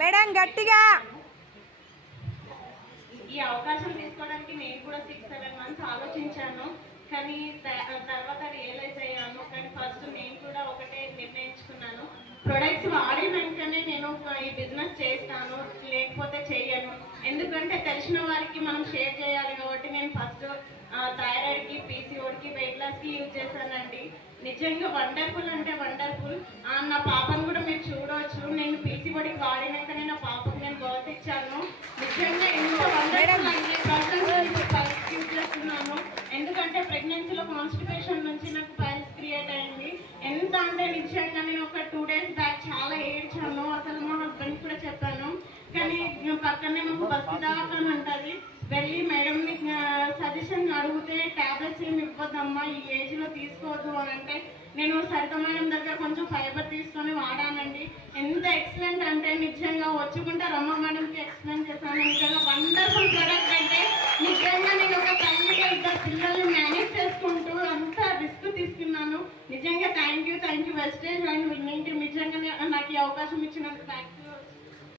Madam గట్టిగా ఈ అవకాశం తీసుకోవడానికి నేను కూడా 6-7 మంత్స్ ఆలోచించాను, కానీ తర్వాత రియలైజ్ అయ్యాను. కానీ ఫస్ట్ నేను కూడా ఒకటే నిర్ణయించుకున్నాను, ప్రొడక్ట్స్ వాడినాకనే నేను ఈ బిజినెస్ చేస్తాను, లేకపోతే చేయను. ఎందుకంటే తెలిసిన వారికి మనం షేర్ చేయాలి కాబట్టి నేను ఫస్ట్ థైరాయిడ్కి, పీసీఓడికి, వెయిట్ లాస్కి యూజ్ చేశానండి. నిజంగా వండర్ఫుల్ అంటే వండర్ఫుల్. నా పాపను కూడా మీరు చూడవచ్చు. నేను పీసీఓడికి వాడినాకనే నా పాపకు నేను బర్త్ ఇచ్చాను. నిజంగా ఎంత వండర్ఫుల్ అంటే యూజ్ చేస్తున్నాను. ఎందుకంటే ప్రెగ్నెన్సీలో కాన్స్టిపేషన్ నుంచి నాకు పైల్స్ క్రియేట్ అయింది. ఎంత అంటే నిజంగా నేను ఒక 2 days బ్యాక్ చాలా ఏడ్చాను. అసలు మా హస్బెండ్ కూడా చెప్పాను. కానీ పక్కనే మాకు బస్సు దాకా ఉంటుంది, వెళ్ళి మేడంని సజెషన్ అడిగితే టాబ్లెట్స్ ఏమి ఇవ్వద్దమ్మా, ఈ ఏజ్లో తీసుకోవద్దు అని అంటే నేను సరిత మేడం దగ్గర కొంచెం ఫైబర్ తీసుకొని వాడానండి. ఎంత ఎక్సలెంట్ అంటే నిజంగా వచ్చుకుంటే రమ్మ మేడంకి ఎక్స్ప్లెయిన్ చేశాను. నిజంగా వండర్ఫుల్ ప్రొడక్ట్ అంటే నిజంగా నేను ఒక తల్లిగా 2 పిల్లల్ని మేనేజ్ చేసుకుంటూ అంత రిస్క్ తీసుకున్నాను. నిజంగా thank you Vestige and winning. నిజంగా నాకు ఈ అవకాశం ఇచ్చినందుకు థ్యాంక్ యూ.